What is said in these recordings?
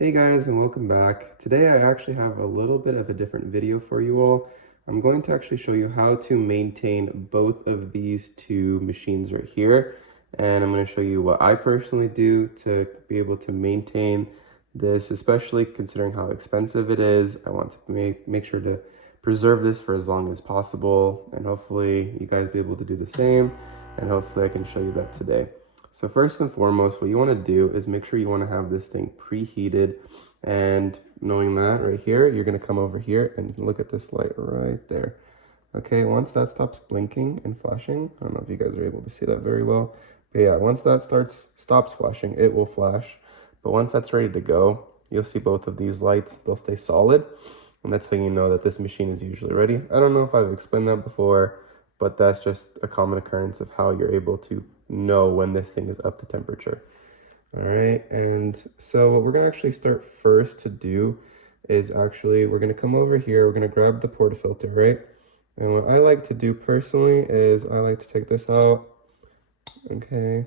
Hey guys, and welcome back. Today I actually have a little bit of a different video for you all. I'm going to actually show you how to maintain both of these two machines right here. And I'm going to show you what I personally do to be able to maintain this, especially considering how expensive it is. I want to make sure to preserve this for as long as possible. And hopefully you guys be able to do the same. And hopefully I can show you that today. So first and foremost, what you want to do is make sure you want to have this thing preheated, and knowing that right here, you're going to come over here and look at this light right there. Okay, once that stops blinking and flashing, I don't know if you guys are able to see that very well, but yeah, once that stops flashing, it will flash. But once that's ready to go, you'll see both of these lights, they'll stay solid, and that's how you know that this machine is usually ready. I don't know if I've explained that before, but that's just a common occurrence of how you're able to know when this thing is up to temperature. All right, and so what we're gonna actually start first to do is we're gonna come over here, we're gonna grab the portafilter, right? And what I like to do personally is I like to take this out. Okay,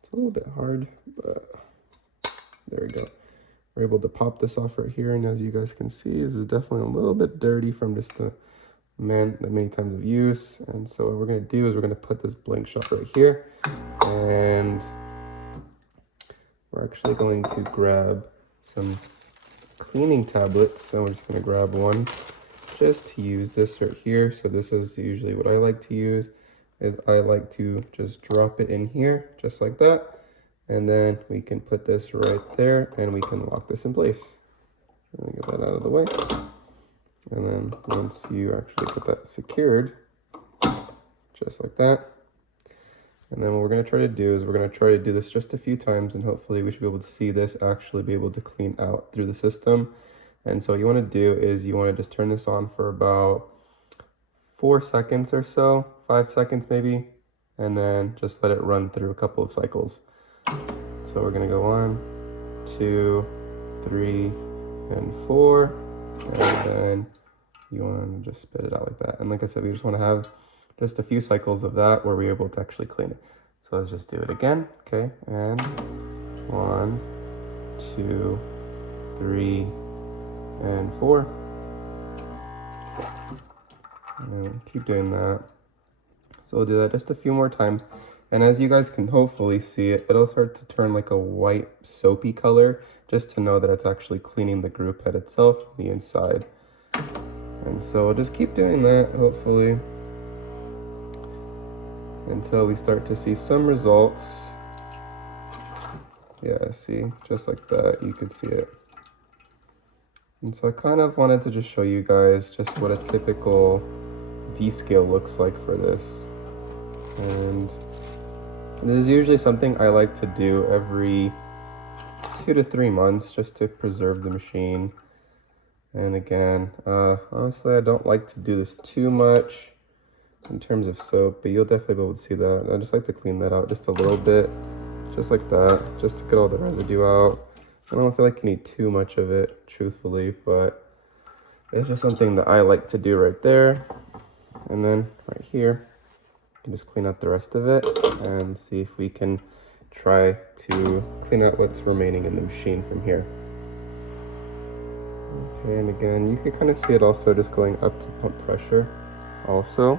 it's a little bit hard, but there we go. We're able to pop this off right here, and as you guys can see, this is definitely a little bit dirty from just the many times of use. And so what we're going to do is we're going to put this blank shot right here, and we're actually going to grab some cleaning tablets. So we're just going to grab one just to use this right here. So this is usually what I like to use, is I like to just drop it in here just like that, and then we can put this right there and we can lock this in place. Let me get that out of the way. And then once you actually get that secured, just like that. And then what we're going to try to do is we're going to try to do this just a few times, and hopefully we should be able to see this actually be able to clean out through the system. And so what you want to do is you want to just turn this on for about 4 seconds or so, 5 seconds maybe, and then just let it run through a couple of cycles. So we're going to go 1, 2, 3, and 4, and then you want to just spit it out like that. And like I said, we just want to have just a few cycles of that where we're able to actually clean it. So let's just do it again. Okay, and 1, 2, 3, and 4. And keep doing that. So we'll do that just a few more times. And as you guys can hopefully see it, it'll start to turn like a white soapy color, just to know that it's actually cleaning the group head itself, the inside. And so we'll just keep doing that, hopefully, until we start to see some results. Yeah, see, just like that, you can see it. And so I kind of wanted to just show you guys just what a typical descale looks like for this. And this is usually something I like to do every 2 to 3 months just to preserve the machine. And again, honestly, I don't like to do this too much in terms of soap, but you'll definitely be able to see that. I just like to clean that out just a little bit, just like that, just to get all the residue out. I don't feel like you need too much of it, truthfully, but it's just something that I like to do right there. And then right here, you can just clean out the rest of it and see if we can try to clean out what's remaining in the machine from here. Okay, and again, you can kind of see it also just going up to pump pressure also.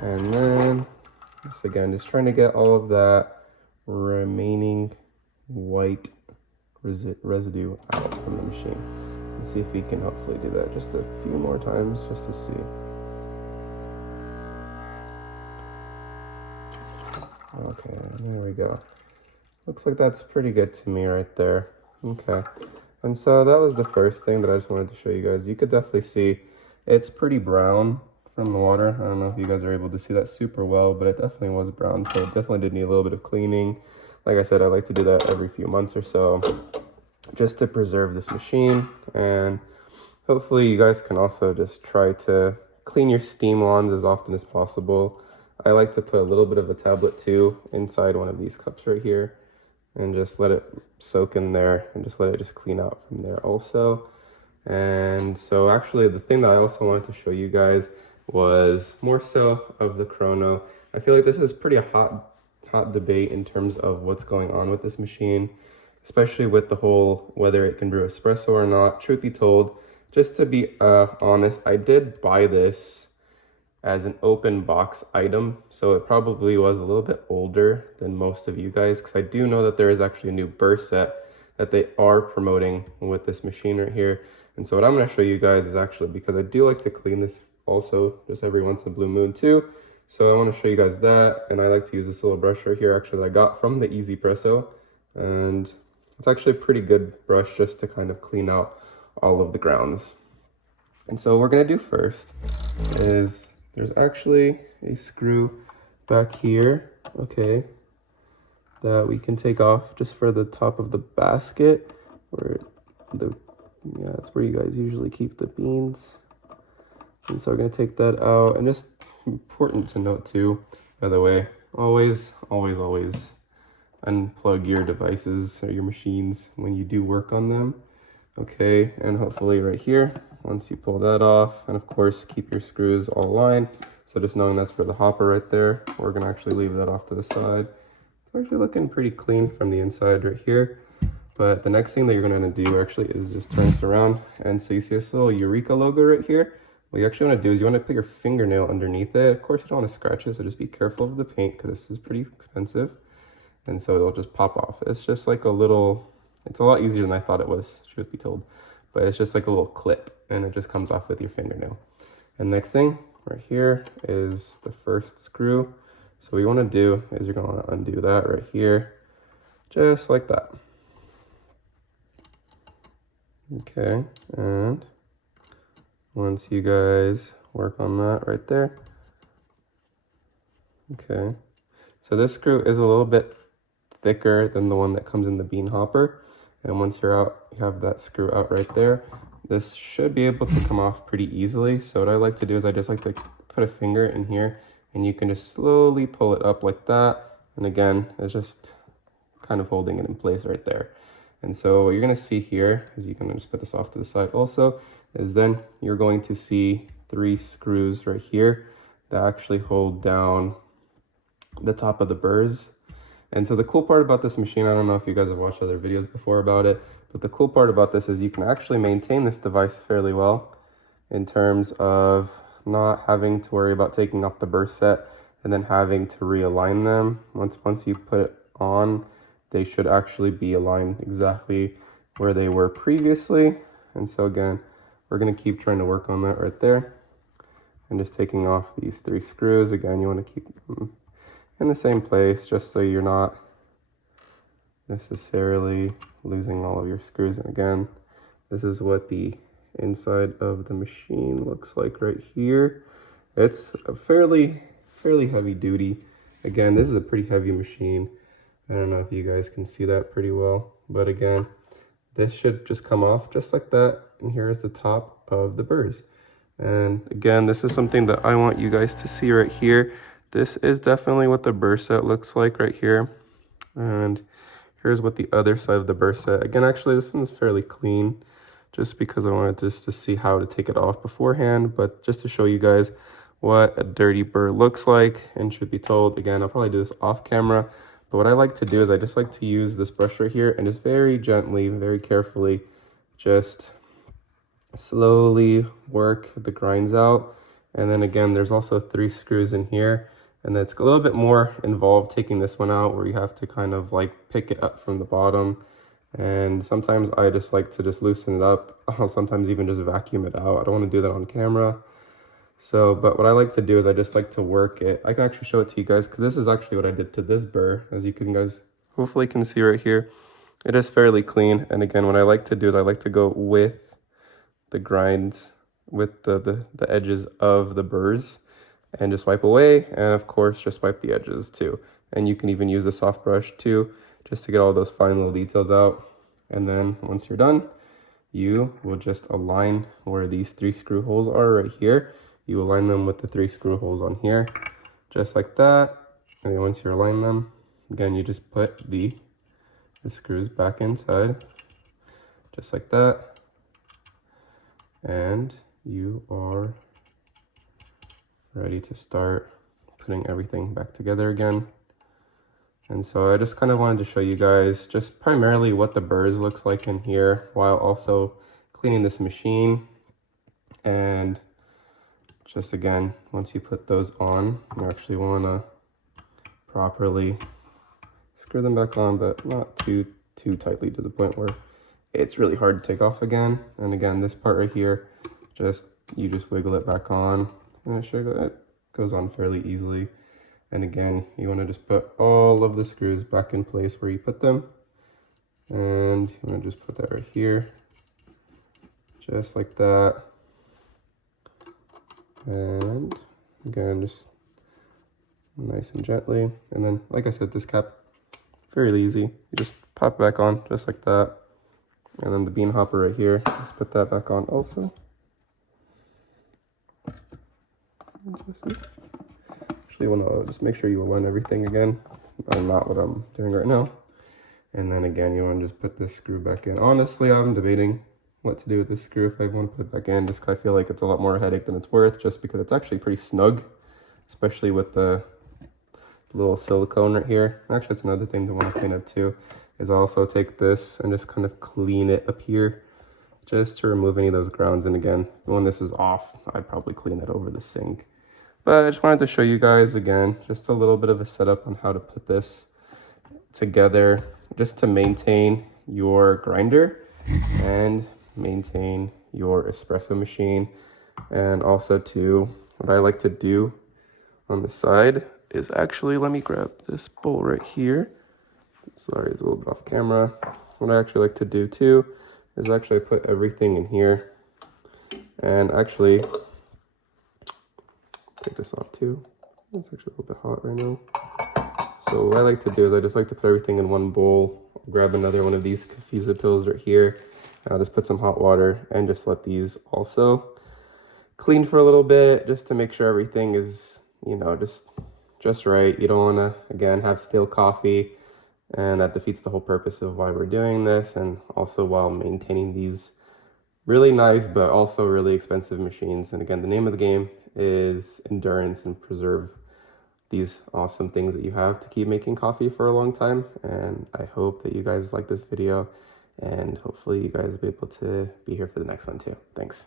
And then, just trying to get all of that remaining white residue out from the machine. And see if we can hopefully do that just a few more times just to see. Okay, there we go. Looks like that's pretty good to me right there. Okay. And so that was the first thing that I just wanted to show you guys. You could definitely see it's pretty brown from the water. I don't know if you guys are able to see that super well, but it definitely was brown. So it definitely did need a little bit of cleaning. Like I said, I like to do that every few months or so just to preserve this machine. And hopefully you guys can also just try to clean your steam wands as often as possible. I like to put a little bit of a tablet too inside one of these cups right here, and just let it soak in there and just let it just clean out from there also. And so actually the thing that I also wanted to show you guys was more so of the Crono. I feel like this is pretty hot debate in terms of what's going on with this machine. especially with the whole whether it can brew espresso or not. Truth be told, just to be honest, I did buy this as an open box item, so it probably was a little bit older than most of you guys, because I do know that there is actually a new burr set that they are promoting with this machine right here. And so what I'm going to show you guys is actually, because I do like to clean this also just every once in a blue moon too, so I want to show you guys that. And I like to use this little brush right here actually that I got from the Easy Presso, and it's actually a pretty good brush just to kind of clean out all of the grounds. And so what we're going to do first is there's actually a screw back here, okay, that we can take off just for the top of the basket, where that's where you guys usually keep the beans. And so we're going to take that out. And just important to note too, by the way, always unplug your devices or your machines when you do work on them. Okay, and hopefully right here, once you pull that off, and of course keep your screws all aligned. So just knowing that's for the hopper right there, we're going to actually leave that off to the side. It's actually looking pretty clean from the inside right here. But the next thing that you're going to do actually is just turn this around. And so you see this little Eureka logo right here? What you actually want to do is you want to put your fingernail underneath it. Of course, you don't want to scratch it, so just be careful of the paint because this is pretty expensive. And so it'll just pop off. It's just like a little, it's a lot easier than I thought it was, truth be told. But it's just like a little clip, and it just comes off with your fingernail. And next thing right here is the first screw. So what you want to do is you're going to want to undo that right here, just like that. Okay, and once you guys work on that right there. Okay, so this screw is a little bit thicker than the one that comes in the bean hopper. And once you're out, you have that screw out right there. This should be able to come off pretty easily. So what I like to do is I just like to put a finger in here, and you can just slowly pull it up like that. And again, it's just kind of holding it in place right there. And so what you're going to see here is you can just put this off to the side also, is then you're going to see 3 screws right here that actually hold down the top of the burrs. And so the cool part about this machine, I don't know if you guys have watched other videos before about it, but the cool part about this is you can actually maintain this device fairly well in terms of not having to worry about taking off the burr set and then having to realign them. Once you put it on, they should actually be aligned exactly where they were previously. And so again, we're going to keep trying to work on that right there. And just taking off these 3 screws. Again, you want to keep them in the same place just so you're not necessarily losing all of your screws. And again, this is what the inside of the machine looks like right here. It's a fairly heavy duty. Again, this is a pretty heavy machine. I don't know if you guys can see that pretty well, but again, this should just come off just like that. And here is the top of the burrs. And again, this is something that I want you guys to see right here. This is definitely what the burr set looks like right here. And here's what the other side of the burr set. Again, actually, this one's fairly clean just because I wanted just to see how to take it off beforehand. But just to show you guys what a dirty burr looks like, and should be told, again, I'll probably do this off camera. But what I like to do is I just like to use this brush right here and just very gently, very carefully, just slowly work the grinds out. And then again, there's also 3 screws in here, and that's a little bit more involved taking this one out, where you have to kind of like pick it up from the bottom. And sometimes I just like to just loosen it up. I'll sometimes even just vacuum it out. I don't want to do that on camera. So, but what I like to do is I just like to work it. I can actually show it to you guys because this is actually what I did to this burr. As you can guys hopefully can see right here, it is fairly clean. And again, what I like to do is I like to go with the grinds, with the edges of the burrs, and just wipe away. And of course, just wipe the edges too. And you can even use the soft brush too, just to get all those fine little details out. And then once you're done, you will just align where these 3 screw holes are right here. You align them with the 3 screw holes on here, just like that. And then once you align them, again, you just put the screws back inside, just like that. And you are ready to start putting everything back together again. And so I just kind of wanted to show you guys just primarily what the burrs looks like in here while also cleaning this machine. And just again, once you put those on, you actually want to properly screw them back on, but not too tightly to the point where it's really hard to take off again. And again, this part right here, you just wiggle it back on, and it goes on fairly easily. And again, you want to just put all of the screws back in place where you put them, and you want to just put that right here, just like that. And again, just nice and gently. And then, like I said, this cap, fairly easy. You just pop it back on just like that. And then the bean hopper right here, let's put that back on also. Actually, want to just make sure you align everything again, not what I'm doing right now. And then again, you want to just put this screw back in. Honestly, I'm debating what to do with this screw, if I want to put it back in, just 'cause I feel like it's a lot more headache than it's worth, just because it's actually pretty snug, especially with the little silicone right here. Actually, that's another thing to want to clean up too, is also take this and just kind of clean it up here, just to remove any of those grounds. And again, when this is off, I'd probably clean it over the sink. But I just wanted to show you guys again, just a little bit of a setup on how to put this together, just to maintain your grinder and maintain your espresso machine. And also to, what I like to do on the side is actually, let me grab this bowl right here. Sorry, it's a little bit off camera. What I actually like to do too is actually put everything in here, and actually take this off too. It's actually a little bit hot right now. So what I like to do is I just like to put everything in one bowl, grab another one of these Kafiza pills right here. I'll just put some hot water and just let these also clean for a little bit, just to make sure everything is, you know, just right. You don't want to, again, have stale coffee, and that defeats the whole purpose of why we're doing this, and also while maintaining these really nice but also really expensive machines. And again, the name of the game is endurance and preserve these awesome things that you have to keep making coffee for a long time. And I hope that you guys like this video, and hopefully you guys will be able to be here for the next one too. Thanks.